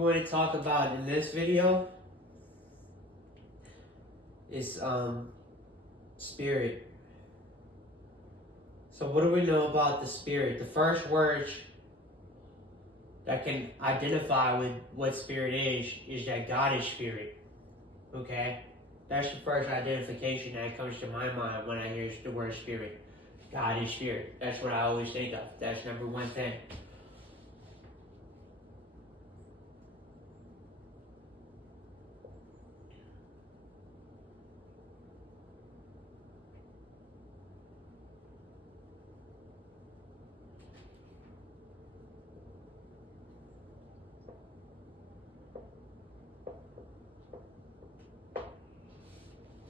want to talk about in this video is spirit. So what do we know about the spirit? The first words that can identify with what spirit is that God is spirit. Okay? That's the first identification that comes to my mind when I hear the word spirit. God is spirit. That's what I always think of. That's number one thing.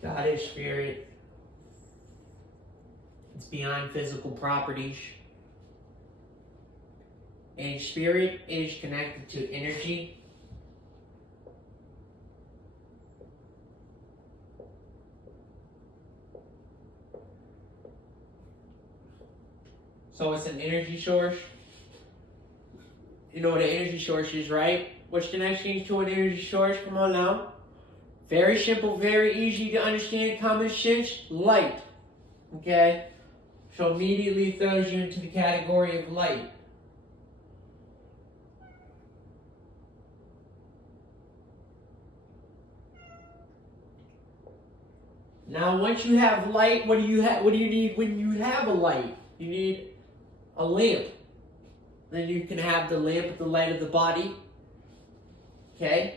God is spirit. It's beyond physical properties. And spirit is connected to energy. So it's an energy source. You know what an energy source is, right? What's the next thing to an energy source? Come on now. Very simple, very easy to understand, common sense, light. Okay? So immediately throws you into the category of light. Now once you have light, what do you need when you have a light? You need a lamp. Then you can have the lamp at the light of the body. Okay?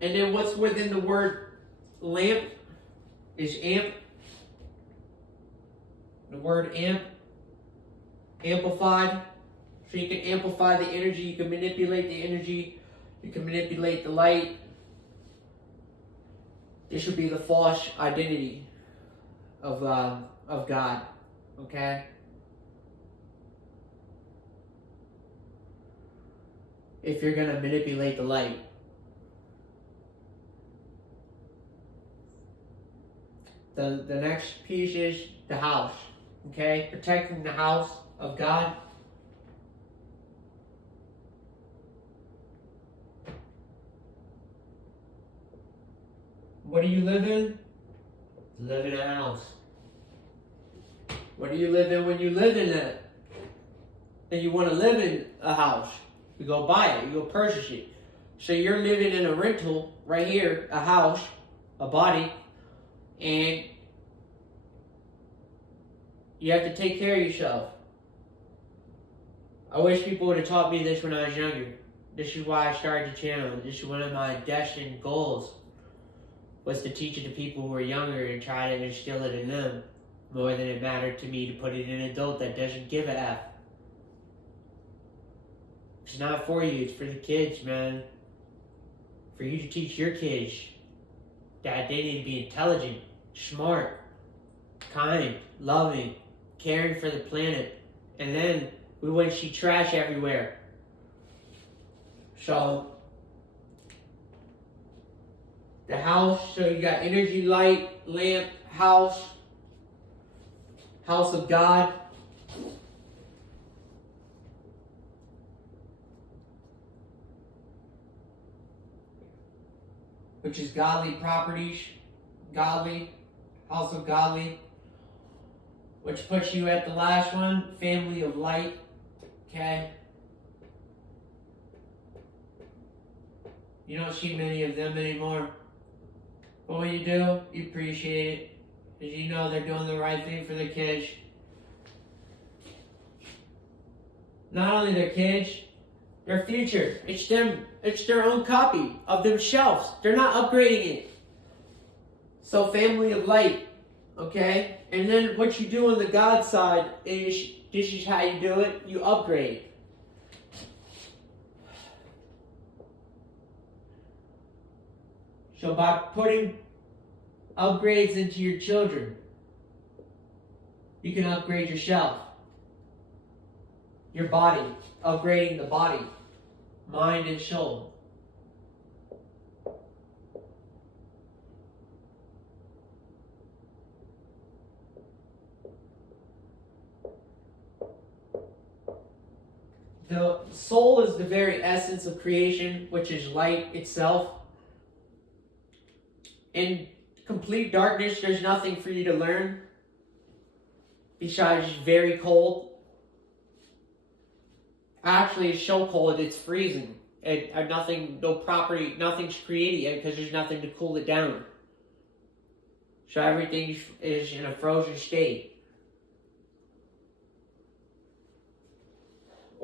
And then what's within the word lamp is amp. The word amp, amplified. So you can amplify the energy, you can manipulate the energy, you can manipulate the light. This would be the false identity of God, okay? If you're gonna manipulate the light. The next piece is the house, okay? Protecting the house of God. What do you live in? You live in a house. What do you live in when you live in it? And you want to live in a house. You go buy it, you go purchase it. So you're living in a rental right here, a house, a body, and you have to take care of yourself. I wish people would have taught me this when I was younger. This is why I started the channel. This is one of my destined goals, was to teach it to people who were younger and try to instill it in them more than it mattered to me to put it in an adult that doesn't give a F. It's not for you, it's for the kids, man. For you to teach your kids that they need to be intelligent, smart, kind, loving, caring for the planet. And then we wouldn't see trash everywhere. So the house, so you got energy, light, lamp, house of God. Which is godly properties, godly, house of godly. Which puts you at the last one, family of light, okay? You don't see many of them anymore. But when you do, you appreciate it. Because you know they're doing the right thing for their kids. Not only their kids, their future. It's them. It's their own copy of themselves. They're not upgrading it. So family of light, okay? And then what you do on the God side is, this is how you do it. You upgrade. So by putting upgrades into your children, you can upgrade yourself. Your body, upgrading the body, mind and soul. The soul is the very essence of creation, which is light itself. In complete darkness, there's nothing for you to learn besides very cold. Actually, it's so cold it's freezing. Nothing's created yet because there's nothing to cool it down. So everything is in a frozen state.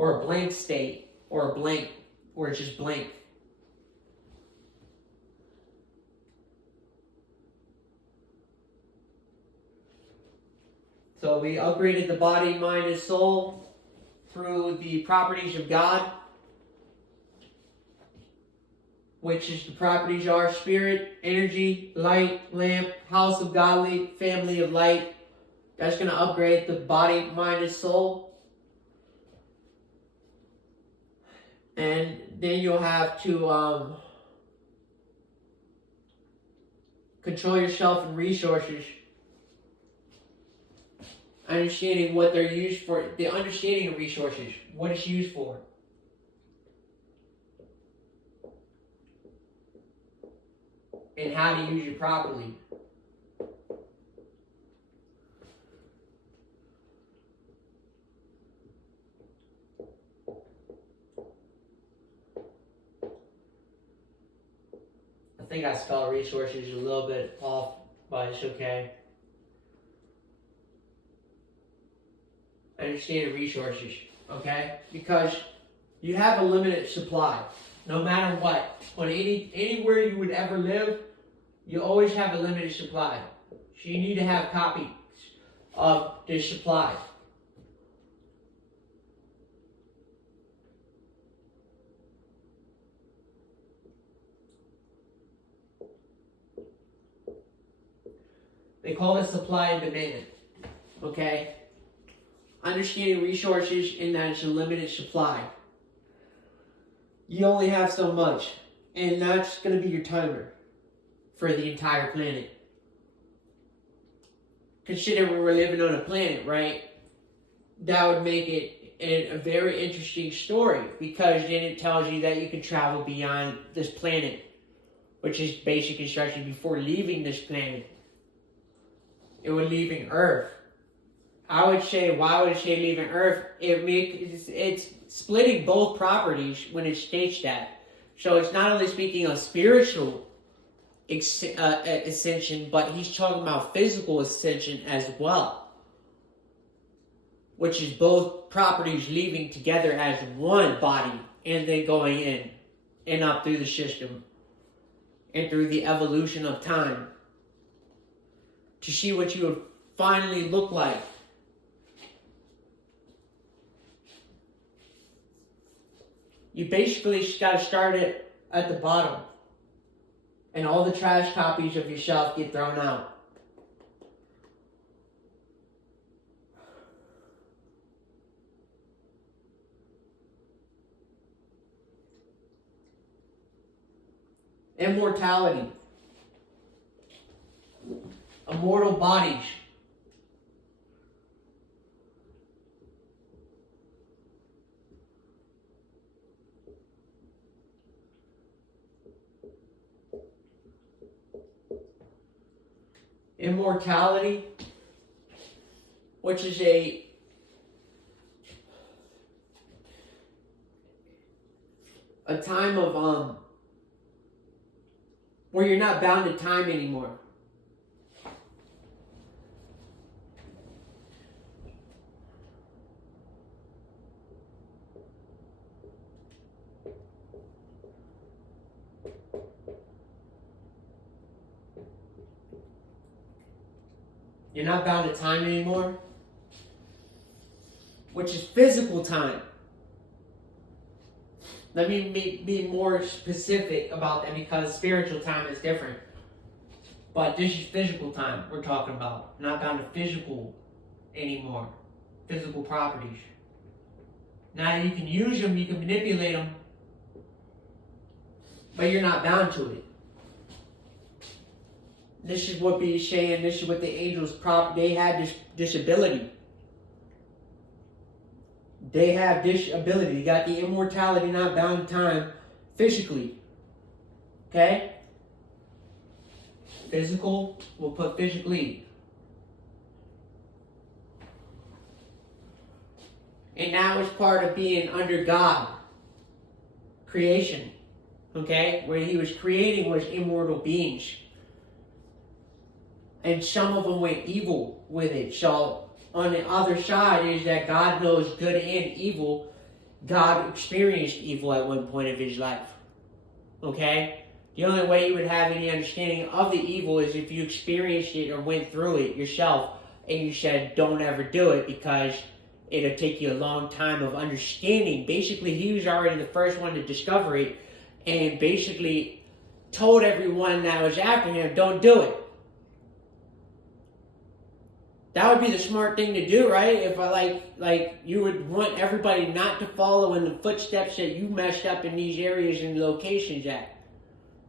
Or a blank state, or a blank, or it's just blank. So we upgraded the body, mind, and soul through the properties of God, which is the properties are spirit, energy, light, lamp, house of godly, family of light. That's going to upgrade the body, mind, and soul. And then you'll have to control yourself and resources. Understanding what they're used for, the understanding of resources, what it's used for. And how to use it properly. I think I spelled resources a little bit off, but it's okay. Understand resources, okay? Because you have a limited supply, no matter what. On anywhere you would ever live, you always have a limited supply. So you need to have copies of this supply. They call it supply and demand, okay? Understanding resources in that it's a limited supply. You only have so much, and that's going to be your timer for the entire planet. Consider we're living on a planet, right? That would make it a very interesting story, because then it tells you that you can travel beyond this planet, which is basic instruction before leaving this planet. It would leaving Earth. I would say, why would it say leaving Earth? It's splitting both properties when it states that. So it's not only speaking of spiritual ascension, but he's talking about physical ascension as well. Which is both properties leaving together as one body and then going in and up through the system and through the evolution of time to see what you would finally look like. You basically just got to start it at the bottom. And all the trash copies of yourself get thrown out. Immortality. Immortal bodies. Immortality, which is a time of where you're not bound to time anymore. You're not bound to time anymore, which is physical time. Let me be more specific about that, because spiritual time is different. But this is physical time we're talking about. Not bound to physical anymore. Physical properties. Now you can use them, you can manipulate them, but you're not bound to it. This is what he's saying, this is what the angels they had this ability. They have this ability. They got the immortality, not bound to time, physically. Okay? Physical, we'll put physically. And now it's part of being under God. Creation. Okay? Where he was creating was immortal beings. And some of them went evil with it. So on the other side is that God knows good and evil. God experienced evil at one point of his life. Okay? The only way you would have any understanding of the evil is if you experienced it or went through it yourself and you said, don't ever do it because it'll take you a long time of understanding. Basically, he was already the first one to discover it and basically told everyone that was after him, don't do it. That would be the smart thing to do, right? If I like you would want everybody not to follow in the footsteps that you messed up in these areas and locations at.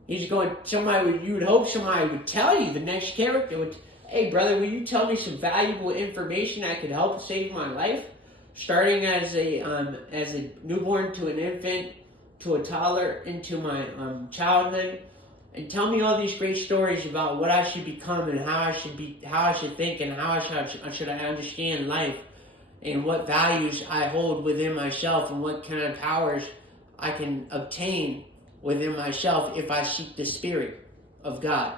You would hope somebody would tell you, the next character would, hey brother, will you tell me some valuable information that could help save my life? Starting as a newborn to an infant, to a toddler, into my childhood. And tell me all these great stories about what I should become and how I should think and how I should understand life and what values I hold within myself and what kind of powers I can obtain within myself if I seek the Spirit of God.